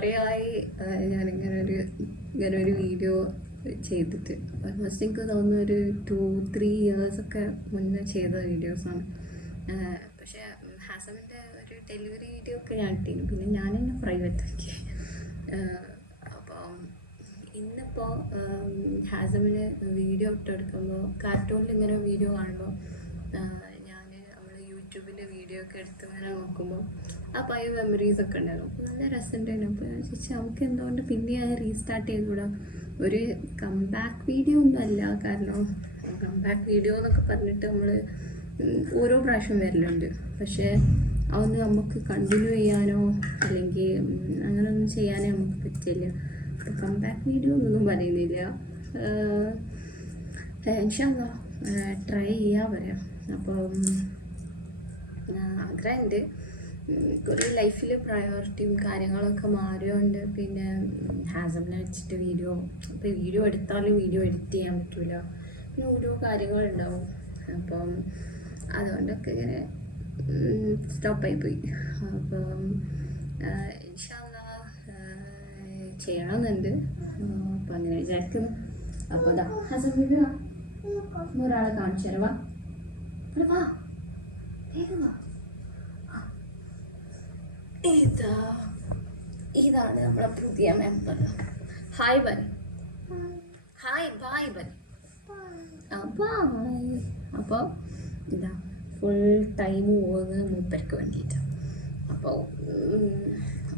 കുറേ ആയി ഇങ്ങനെ ഒരു വീഡിയോ ചെയ്തിട്ട്. ഓൾമോസ്റ്റ് എനിക്ക് തോന്നുന്നു ഒരു 2-3 ഇയേഴ്സൊക്കെ മുന്നേ ചെയ്ത വീഡിയോസാണ്. പക്ഷേ ഹാസമിൻ്റെ ഒരു ഡെലിവറി വീഡിയോ ഒക്കെ ഞാൻ ഇട്ടിരുന്നു. പിന്നെ ഞാൻ തന്നെ പ്രൈവറ്റ് ആക്കി. അപ്പം ഇന്നിപ്പോൾ ഹാസമിന് വീഡിയോ ഇട്ടെടുക്കുമ്പോൾ കാർട്ടൂണിൽ ഇങ്ങനെ വീഡിയോ കാണുമ്പോൾ നമ്മൾ യൂട്യൂബിൻ്റെ വീഡിയോ ഒക്കെ എടുത്ത് ഇങ്ങനെ നോക്കുമ്പോൾ ആ പഴയ മെമ്മറീസൊക്കെ ഉണ്ടായിരുന്നു. അപ്പോൾ നല്ല രസമുണ്ടായിരുന്നു. അപ്പോൾ ഞാൻ ചോദിച്ചാൽ നമുക്ക് എന്തുകൊണ്ട് പിന്നെ ഞാൻ റീസ്റ്റാർട്ട് ചെയ്തുകൂടാ. ഒരു കംബാക്ക് വീഡിയോ ഒന്നും അല്ല, കാരണം കംബാക്ക് വീഡിയോ എന്നൊക്കെ പറഞ്ഞിട്ട് നമ്മൾ ഓരോ പ്രാവശ്യം വരലുണ്ട്. പക്ഷേ അതൊന്ന് നമുക്ക് കണ്ടിന്യൂ ചെയ്യാനോ അല്ലെങ്കിൽ അങ്ങനെയൊന്നും ചെയ്യാനേ നമുക്ക് പറ്റില്ല. അപ്പോൾ കംബാക്ക് വീഡിയോ ഒന്നും പറയുന്നില്ല. ഇൻഷാ അല്ലാഹ് ട്രൈ ചെയ്യാൻ പറയാം. അപ്പം ആഗ്രഹമുണ്ട്. കുറേ ലൈഫിൽ പ്രയോറിറ്റിയും കാര്യങ്ങളൊക്കെ മാറിയോണ്ട് പിന്നെ ഹാസമിനെ വെച്ചിട്ട് വീഡിയോ എടുത്താലും വീഡിയോ എഡിറ്റ് ചെയ്യാൻ പറ്റില്ല. പിന്നെ ഓരോ കാര്യങ്ങളുണ്ടാവും. അപ്പം അതുകൊണ്ടൊക്കെ ഇങ്ങനെ സ്റ്റോപ്പായിപ്പോയി. അപ്പം ഇൻഷാ അല്ലാഹ് ചെയ്യണമെന്നുണ്ട്. അപ്പം അങ്ങനെ വിചാരിക്കുന്നു. അപ്പോൾ അതാ ഹാസം വീഡിയോ ഒരാളെ കാണിച്ചു തരവാ. വാ വേഗം വാ. ഇതാണ് നമ്മളെ പുതിയ മെമ്പർ. ഹായ് ബൻ, ഹായ് ബായ് ബൻ. ബായ്. അപ്പോൾ ഇതാ ഫുൾ ടൈം പോകുന്നത് മൂപ്പർക്ക് വേണ്ടിയിട്ടാണ്. അപ്പോൾ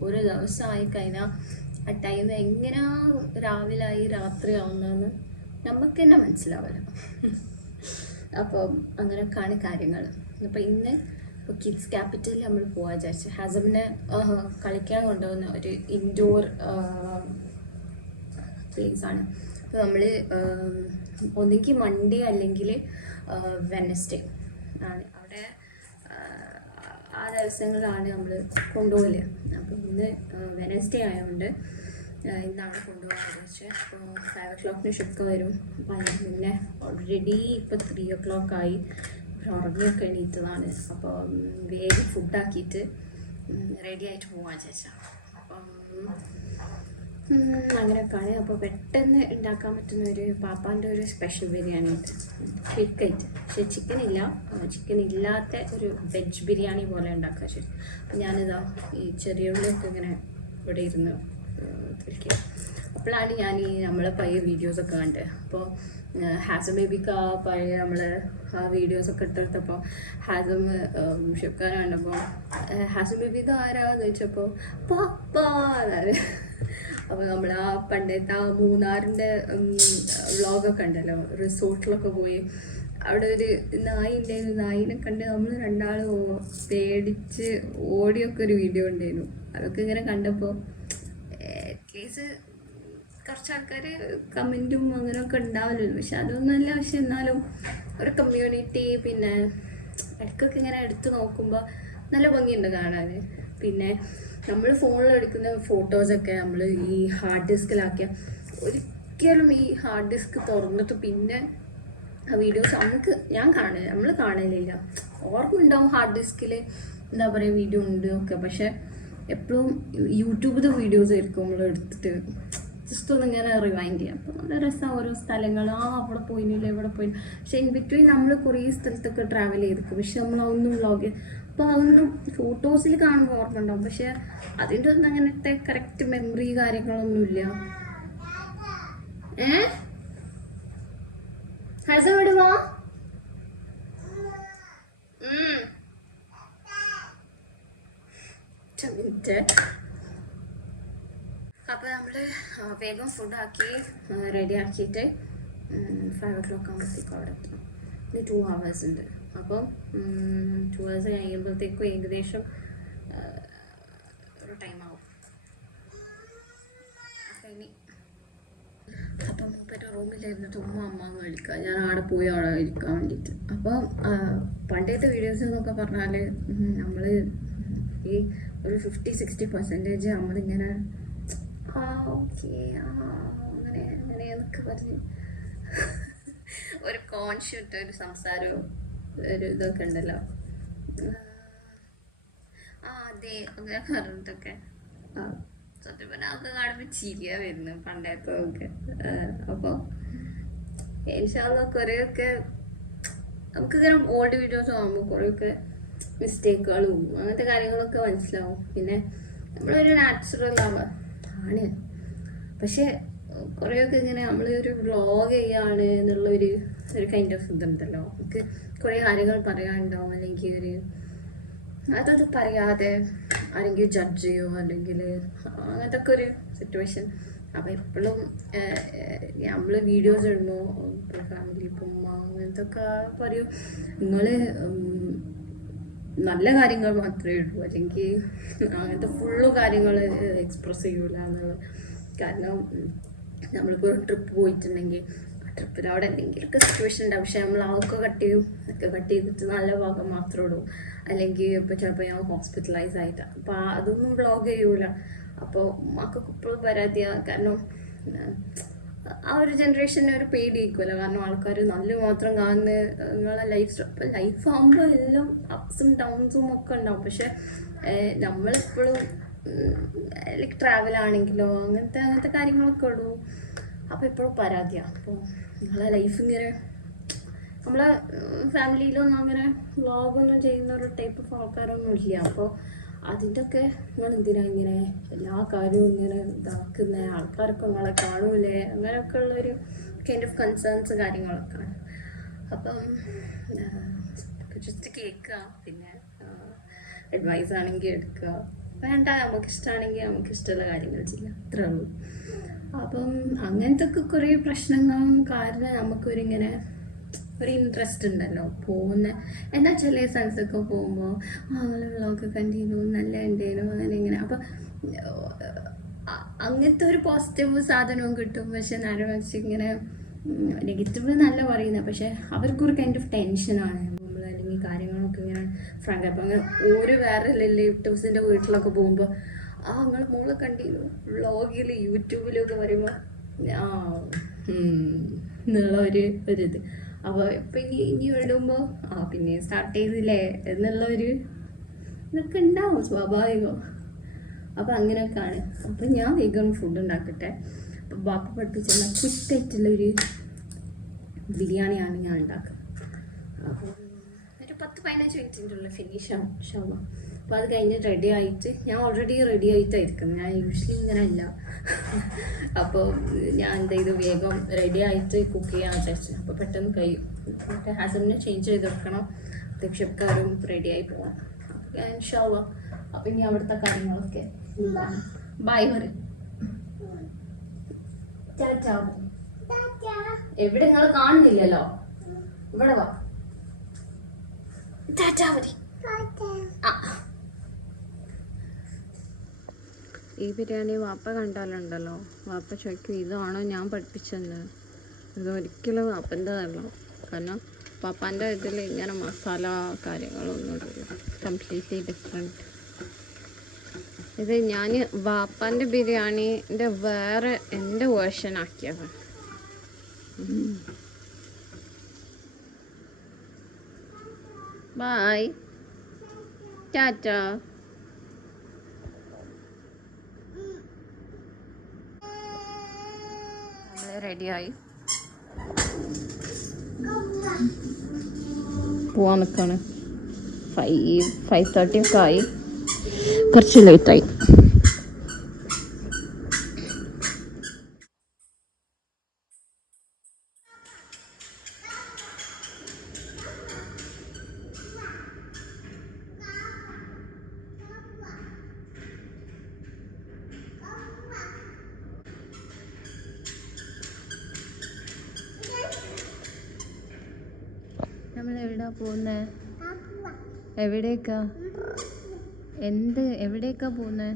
ഒരു ദിവസമായി കഴിഞ്ഞാൽ ആ ടൈം എങ്ങനെയാ രാവിലെ ആയി രാത്രി ആവുന്നതെന്ന് നമുക്ക് തന്നെ മനസ്സിലാവില്ല. അപ്പോൾ അങ്ങനെയൊക്കെയാണ് കാര്യങ്ങൾ. അപ്പോൾ ഇന്ന് കിഡ്സ് ക്യാപിറ്റലിൽ നമ്മൾ പോകാൻ വിചാരിച്ചു. ഹാസമിനെ കളിക്കാൻ കൊണ്ടുപോകുന്ന ഒരു ഇൻഡോർ പ്ലേസാണ്. അപ്പോൾ നമ്മൾ ഒന്നെങ്കിൽ മൺഡേ അല്ലെങ്കിൽ വെനസ്ഡേ ആണ് അവിടെ ആ ദിവസങ്ങളിലാണ് നമ്മൾ കൊണ്ടുപോകല്. അപ്പോൾ ഇന്ന് വെനസ്ഡേ ആയതുകൊണ്ട് ഇന്നാണ് കൊണ്ടുപോകാൻ വെച്ചാൽ. അപ്പോൾ 5 o'clock ഷിഫ്റ്റ് വരും. അപ്പോൾ അതിന് മുന്നേ ഓൾറെഡി ഇപ്പോൾ 3 o'clock ആയി. ഉറങ്ങിയൊക്കെ എണീറ്റതാണ്. അപ്പോൾ വേഗം ഫുഡാക്കിയിട്ട് റെഡി ആയിട്ട് പോകാൻ വിചാരിച്ചാൽ. അപ്പം അങ്ങനെയൊക്കെയാണ്. അപ്പോൾ പെട്ടെന്ന് ഉണ്ടാക്കാൻ പറ്റുന്ന ഒരു പാപ്പാൻ്റെ ഒരു സ്പെഷ്യൽ ബിരിയാണി ഉണ്ട്, ക്വിക്കായിട്ട്. പക്ഷേ ചിക്കൻ ഇല്ലാത്ത ഒരു വെജ് ബിരിയാണി പോലെ ഉണ്ടാക്കുക. ശരി. അപ്പം ഞാനിതാ ഈ ചെറിയ ഉള്ളിയൊക്കെ ഇങ്ങനെ ഇവിടെ ഇരുന്ന് കഴിക്കുക. അപ്പോഴാണ് ഞാൻ ഈ നമ്മളെ പഴയ വീഡിയോസൊക്കെ കണ്ടത്. അപ്പോൾ ഹാസം ബേബിക്ക് ആ പഴയ നമ്മൾ ആ വീഡിയോസൊക്കെ എടുത്തെടുത്തപ്പോൾ ഹാസം ഷിഫ്റ്റ് കണ്ടപ്പോൾ ഹാസം ബേബി ഇത് ആരാന്ന് ചോദിച്ചപ്പോൾ പാപ്പാ അതാണ്. അപ്പോൾ നമ്മൾ ആ പണ്ടത്തെ ആ മൂന്നാറിൻ്റെ വ്ളോഗൊക്കെ ഉണ്ടല്ലോ, റിസോർട്ടിലൊക്കെ പോയി അവിടെ ഒരു നായിനെ കണ്ട് നമ്മൾ രണ്ടാളും പേടിച്ച് ഓടിയൊക്കെ ഒരു വീഡിയോ ഉണ്ടായിരുന്നു. അതൊക്കെ ഇങ്ങനെ കണ്ടപ്പോൾ അറ്റ്ലീസ്റ്റ് കുറച്ച് ആൾക്കാർ കമൻറ്റും അങ്ങനെയൊക്കെ ഉണ്ടാവില്ലല്ലോ. പക്ഷെ അതൊന്നുമല്ല. പക്ഷെ എന്നാലും ഒരു കമ്മ്യൂണിറ്റി, പിന്നെ ഇടയ്ക്കൊക്കെ ഇങ്ങനെ എടുത്ത് നോക്കുമ്പോൾ നല്ല ഭംഗിയുണ്ട് കാണാൻ. പിന്നെ നമ്മൾ ഫോണിൽ എടുക്കുന്ന ഫോട്ടോസൊക്കെ നമ്മൾ ഈ ഹാർഡ് ഡിസ്കിലാക്കിയ ഒരിക്കലും ഈ ഹാർഡ് ഡിസ്ക് തുറന്നിട്ട് പിന്നെ ആ വീഡിയോസ് നമ്മൾ കാണലില്ല. ഓർമ്മ ഉണ്ടാവും ഹാർഡ് ഡിസ്കിൽ എന്താ പറയുക വീഡിയോ ഉണ്ട് ഒക്കെ. പക്ഷെ എപ്പോഴും യൂട്യൂബിലെ വീഡിയോസ് ആയിരിക്കും നമ്മൾ എടുത്തിട്ട് ജസ്റ്റ് ഒന്ന് ഇങ്ങനെ റിവൈൻഡ് ചെയ്യാം. അപ്പോൾ നല്ല രസമാണ് ഓരോ സ്ഥലങ്ങൾ. അവിടെ പോയില്ല ഇവിടെ പോയില്ല. പക്ഷെ ഇൻ ബിറ്റ്വീൻ നമ്മൾ കുറേ സ്ഥലത്തൊക്കെ ട്രാവൽ ചെയ്തിരിക്കും. പക്ഷെ നമ്മൾ അതൊന്നും വ്ളോഗ് അപ്പോൾ അതൊന്നും ഫോട്ടോസിൽ കാണുമ്പോൾ ഓർമ്മ ഉണ്ടാവും. പക്ഷെ അതിൻ്റെ ഒന്നും അങ്ങനത്തെ കറക്റ്റ് മെമ്മറി കാര്യങ്ങളൊന്നുമില്ല. ഹസം വിടുവാ. മിനിറ്റ്. അപ്പോൾ നമ്മൾ വേഗം ഫുഡാക്കി റെഡി ആക്കിയിട്ട് 5 o'clock ആകുമ്പോഴത്തേക്കും അവിടെ എത്തണം. ഇത് 2 hours ഉണ്ട്. അപ്പം 2 hours കഴിയുമ്പോഴത്തേക്കും ഏകദേശം ഒരു ടൈം ആവും. അപ്പം മൂപ്പൻ്റെ റൂമിലിരുന്നിട്ട് അമ്മ വിളിക്കുക. ഞാൻ അവിടെ പോയി അവിടെ ഇരിക്കാൻ വേണ്ടിയിട്ട്. അപ്പം പണ്ടത്തെ വീഡിയോസ് എന്നൊക്കെ പറഞ്ഞാൽ നമ്മൾ ഈ ഒരു 50-60% നമ്മളിങ്ങനെ ഓക്കെ അങ്ങനെയെന്നൊക്കെ പറഞ്ഞ് ഒരു കോൺഷ്യസ് ഒരു സംസാരവും ഒരു ഇതൊക്കെ ഉണ്ടല്ലോ. അതെ അങ്ങനെ പറഞ്ഞിട്ടൊക്കെ സത്യം പറഞ്ഞാൽ അതൊക്കെ കാണുമ്പോൾ ചിരിയാ വരുന്നു പണ്ടത്തൊക്കെ. അപ്പോൾ കുറേയൊക്കെ നമുക്കിങ്ങനെ ഓൾഡ് വീഡിയോസ് കാണുമ്പോൾ കുറേയൊക്കെ മിസ്റ്റേക്കുകളും അങ്ങനത്തെ കാര്യങ്ങളൊക്കെ മനസ്സിലാവും. പിന്നെ നമ്മളൊരു നാച്ചുറൽ ആണ്, പക്ഷെ കുറേയൊക്കെ ഇങ്ങനെ നമ്മൾ ഒരു വ്ളോഗ് ചെയ്യാണ് എന്നുള്ളൊരു കൈൻഡ് ഓഫ് ഇതുണ്ടല്ലോ. നമുക്ക് കുറേ കാര്യങ്ങൾ പറയാനുണ്ടാവും, അല്ലെങ്കിൽ അതത് പറയാതെ ആരെങ്കിലും ജഡ്ജ് ചെയ്യോ അല്ലെങ്കിൽ അങ്ങനത്തെ ഒക്കെ ഒരു സിറ്റുവേഷൻ. അപ്പം എപ്പോഴും നമ്മൾ വീഡിയോസ് ഇടുമ്പോൾ ഫാമിലി ഇപ്പം അങ്ങനത്തെ ഒക്കെ പറയും നിങ്ങൾ നല്ല കാര്യങ്ങൾ മാത്രമേ ഇടൂ, അല്ലെങ്കിൽ അങ്ങനത്തെ ഫുള്ള് കാര്യങ്ങൾ എക്സ്പ്രസ് ചെയ്യൂല എന്നുള്ളത്. കാരണം നമ്മളിപ്പോൾ ഒരു ട്രിപ്പ് പോയിട്ടുണ്ടെങ്കിൽ ആ ട്രിപ്പിൽ അവിടെ എന്തെങ്കിലുമൊക്കെ സിറ്റുവേഷൻ ഉണ്ടാവും, പക്ഷെ നമ്മൾ അതൊക്കെ കട്ട് ചെയ്തിട്ട് നല്ല ഭാഗം മാത്രം ഇടും. അല്ലെങ്കിൽ ഇപ്പോൾ ചിലപ്പോൾ ഞാൻ ഹോസ്പിറ്റലൈസ് ആയിട്ട് അപ്പോൾ അതൊന്നും വ്ളോഗ് ചെയ്യൂല. അപ്പോൾ മക്കൾക്ക് ഇപ്പോഴും പരാതിയാണ്. കാരണം ആ ഒരു ജനറേഷന് ഒരു പേടിയായിരിക്കുമല്ലോ, കാരണം ആൾക്കാർ നല്ല മാത്രം കാണുന്ന നിങ്ങളെ ലൈഫ് ആകുമ്പോൾ എല്ലാം അപ്സും ഡൗൺസും ഒക്കെ ഉണ്ടാവും. പക്ഷെ നമ്മളെപ്പോഴും ലൈക്ക് ട്രാവൽ ആണെങ്കിലോ അങ്ങനത്തെ കാര്യങ്ങളൊക്കെ ഉള്ളൂ. അപ്പോൾ എപ്പോഴും പരാതിയാണ്. അപ്പോൾ നിങ്ങളെ ലൈഫ് ഇങ്ങനെ നമ്മളെ ഫാമിലിയിലൊന്നും അങ്ങനെ വ്ളോഗൊന്നും ചെയ്യുന്ന ഒരു ടൈപ്പ് ഓഫ് ആൾക്കാരൊന്നും ഇല്ല. അപ്പോൾ അതിൻ്റെ ഒക്കെ നിങ്ങൾ എന്തിനാ ഇങ്ങനെ എല്ലാ കാര്യവും ഇങ്ങനെ ഇതാക്കുന്ന, ആൾക്കാരൊക്കെ നിങ്ങളെ കാണൂലേ, അങ്ങനെയൊക്കെ ഉള്ളൊരു കൈൻഡ് ഓഫ് കൺസേൺസ് കാര്യങ്ങളൊക്കെ. അപ്പം ജസ്റ്റ് കേൾക്കുക, പിന്നെ അഡ്വൈസ് ആണെങ്കിൽ എടുക്കുക, വേണ്ട നമുക്കിഷ്ടമാണെങ്കിൽ നമുക്കിഷ്ടമുള്ള കാര്യങ്ങൾ ചെയ്യാം, അത്രേ ഉള്ളൂ. അപ്പം അങ്ങനത്തെ ഒക്കെ കുറേ പ്രശ്നങ്ങളും കാരണം നമുക്കൊരിങ്ങനെ ഒരു ഇൻട്രസ്റ്റ് ഉണ്ടല്ലോ പോകുന്ന. എന്നാൽ ചില സ്ഥലത്തൊക്കെ പോകുമ്പോൾ അങ്ങനെ വ്ളോഗ് കണ്ടിരുന്നു, നല്ല ഉണ്ടായിരുന്നു, അങ്ങനെ ഇങ്ങനെ. അപ്പം അങ്ങനത്തെ ഒരു പോസിറ്റീവ് സാധനവും കിട്ടും. പക്ഷെ നേരെ മറിച്ച് ഇങ്ങനെ നെഗറ്റീവ് നല്ല പറയുന്നത്, പക്ഷെ അവർക്കൊരു കൈൻഡ് ഓഫ് ടെൻഷനാണ് നമ്മൾ, അല്ലെങ്കിൽ കാര്യങ്ങളൊക്കെ ഇങ്ങനെ ഫ്രാങ്ക്. അപ്പം അങ്ങനെ ഒരു വേറെ റിലേറ്റീവ്സിൻ്റെ വീട്ടിലൊക്കെ പോകുമ്പോൾ നിങ്ങൾ മോളെ കണ്ടിരുന്നു വ്ളോഗിൽ യൂട്യൂബിലൊക്കെ പറയുമ്പോൾ എന്നുള്ള ഒരിത്. അപ്പോൾ ഇപ്പം ഇനി ഇടുമ്പോൾ പിന്നെ സ്റ്റാർട്ട് ചെയ്തില്ലേ എന്നുള്ളൊരു ഇതൊക്കെ ഉണ്ടാവും, സ്വാഭാവികം. അപ്പം അങ്ങനെയൊക്കെയാണ്. അപ്പം ഞാൻ വേഗം ഫുഡ് ഉണ്ടാക്കട്ടെ. അപ്പം ബാപ്പ പഠിപ്പിച്ചെന്ന ക്വിക്കായിട്ടുള്ളൊരു ബിരിയാണിയാണ് ഞാൻ ഉണ്ടാക്കുക. അപ്പം ഒരു 10-15 മിനിറ്റിൻ്റെ ഫിനിഷ് ആവും ഷവ. അപ്പോൾ അത് കഴിഞ്ഞ് റെഡി ആയിട്ട്, ഞാൻ ഓൾറെഡി റെഡി ആയിട്ടായിരിക്കും, ഞാൻ യൂഷ്വലി ഇങ്ങനെ അല്ല. അപ്പോൾ ഞാൻ എന്ത് ചെയ്തു, വേഗം റെഡി ആയിട്ട് കുക്ക് ചെയ്യാൻ വിചാരിച്ചു. അപ്പോൾ പെട്ടെന്ന് കഴിയും. ഹസ്ബൻഡിനെ ചേഞ്ച് ചെയ്ത് വെക്കണം, രക്ഷക്കാരും റെഡിയായി പോകണം ഇൻഷാ അല്ലാഹ്. അപ്പം ഇനി അവിടുത്തെ കാര്യങ്ങളൊക്കെ ബൈ പറയും. എവിടെ നിങ്ങൾ കാണുന്നില്ലല്ലോ, ഇവിടെ വാ. ഈ ബിരിയാണി വാപ്പ കണ്ടാലുണ്ടല്ലോ, വാപ്പ ചോദിക്കും ഇതാണോ ഞാൻ പഠിപ്പിച്ചെന്ന്. ഇതൊരിക്കലും വാപ്പൻ്റെതല്ല. കാരണം പാപ്പാൻ്റെ ഇതിൽ ഇങ്ങനെ മസാല കാര്യങ്ങളൊന്നും ഇല്ല, കംപ്ലീറ്റ്ലി ഡിഫറെൻറ്റ്. ഇത് ഞാൻ വാപ്പാൻ്റെ ബിരിയാണീൻ്റെ വേറെ എൻ്റെ വേർഷൻ ആക്കിയത്. ബായ്, ടാറ്റാ. നമ്മൾ റെഡിയായി പോവാൻ നിൽക്കാണ്. 5:30 ഒക്കെ ആയി, കുറച്ച് ലേറ്റായി. നമ്മൾ എവിടാ പോകുന്നേ? എവിടേക്കാ? എവിടേക്കാ പോകുന്നേ?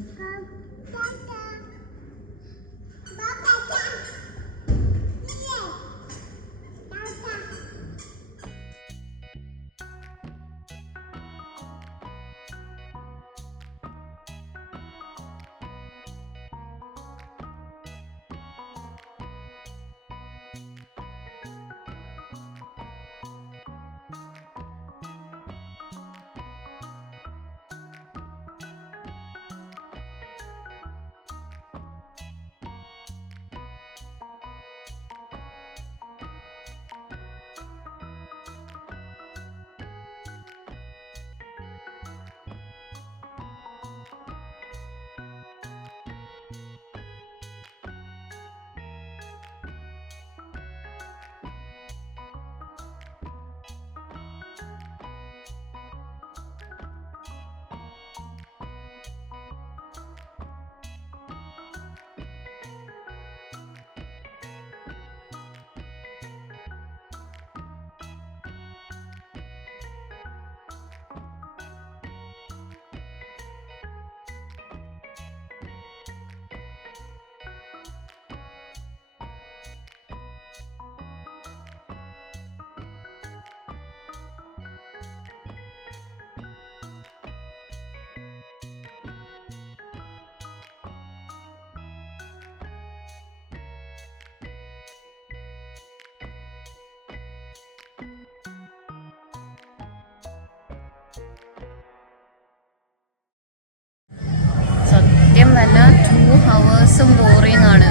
hours ബോറിംഗ് ആണ്.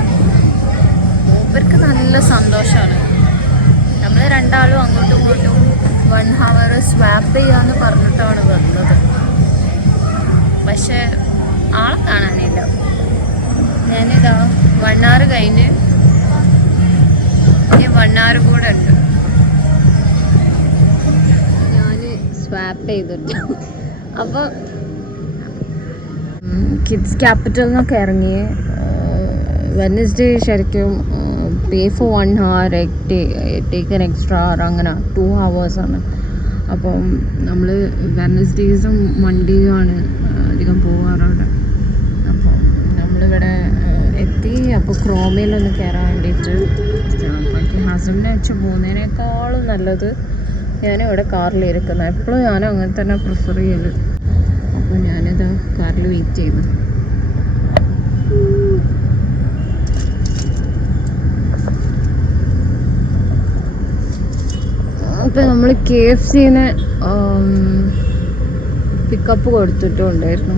മൂപ്പർക്ക് നല്ല സന്തോഷമാണ്. നമ്മൾ രണ്ടാളും അങ്ങോട്ടും ഇങ്ങോട്ടും 1 hour സ്വാപ്പ് ചെയ്യാന്ന് പറഞ്ഞിട്ടാണ് വന്നത്. പക്ഷെ ആളെ കാണാനില്ല. ഞാനിതാ 1 hour കഴിഞ്ഞ് ഇനി 1 hour കൂടെ ഉണ്ട്. ഞാൻ സ്വാപ്പ് ചെയ്തിട്ടു. അപ്പോൾ കിഡ്സ് ക്യാപിറ്റൽ നിന്നൊക്കെ ഇറങ്ങി വെനസ്ഡേ ശരിക്കും pay for 1 hour take an extra hour അങ്ങനെ 2 hours ആണ്. അപ്പം നമ്മൾ വെനസ്ഡേയ്സും മൺഡേയുമാണ് അധികം പോകാറവിടെ. അപ്പോൾ നമ്മളിവിടെ എത്തി. അപ്പോൾ ക്രോമയിലൊന്ന് കയറാൻ വേണ്ടിയിട്ട് അപ്പോൾ എനിക്ക് ഹസ്ബൻഡിനെ വെച്ച് പോകുന്നതിനേക്കാളും നല്ലത് ഞാനിവിടെ കാറിലിരിക്കുന്നത്. എപ്പോഴും ഞാനും അങ്ങനെ തന്നെ പ്രിഫർ ചെയ്യല്. അപ്പോൾ ഞാനിത് കാറിൽ വെയിറ്റ് ചെയ്യുന്നു. അപ്പോൾ നമ്മൾ KFCന് പിക്കപ്പ് കൊടുത്തിട്ടുണ്ടായിരുന്നു.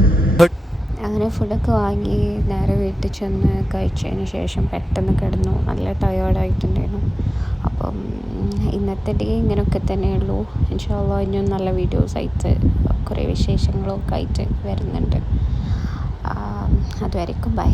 അങ്ങനെ ഫുഡൊക്കെ വാങ്ങി നേരെ വീട്ടിൽ ചെന്ന് കഴിച്ചതിന് ശേഷം പെട്ടെന്ന് കിടന്നു. നല്ല ടയേർഡായിട്ടുണ്ടായിരുന്നു. അപ്പം ഇന്നത്തെ ഡേ ഇങ്ങനെയൊക്കെ തന്നെയുള്ളൂ. ഇൻഷാ അല്ലാഹ് ഇനിയും നല്ല വീഡിയോസ് ആയിട്ട് കുറേ വിശേഷങ്ങളൊക്കെ ആയിട്ട് വരുന്നുണ്ട്. അതുവരെയ്ക്കും ബൈ.